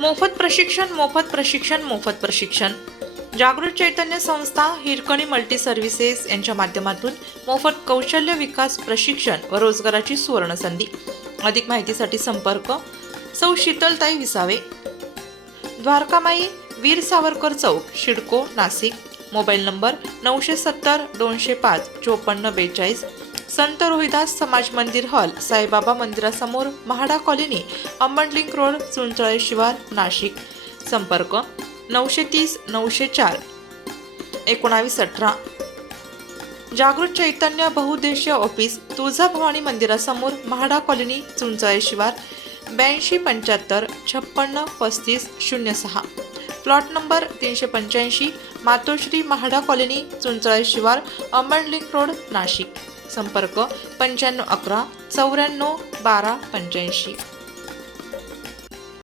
मोफत प्रशिक्षण मोफत प्रशिक्षण मोफत प्रशिक्षण जागृत चैतन्य संस्था हिरकणी मल्टी सर्व्हिसेस यांच्या माध्यमातून मोफत कौशल्य विकास प्रशिक्षण व रोजगाराची सुवर्ण संधी। अधिक माहितीसाठी संपर्क सौ शीतलताई विसावे, द्वारकामाई, वीर सावरकर चौक, शिडको, नाशिक। Mobile number 970 205 5442। संत रोहिदास समाज मंदिर हॉल, साईबाबा मंदिरासमोर, महाडा कॉलनी, अंबडलिंक रोड, चुंचळे शिवार, नाशिक। संपर्क 930 904 1918। जागृत चैतन्य बहुउद्देशीय ऑफिस, तुळजाभवानी मंदिरासमोर, महाडा कॉलनी, चुंचळे शिवार, 82 75 56 35 06। प्लॉट नंबर 385, मातोश्री, महाडा कॉलनी, चुंचळे शिवार, अंबडलिंक रोड, नाशिक। संपर्क 9511 94 12 85।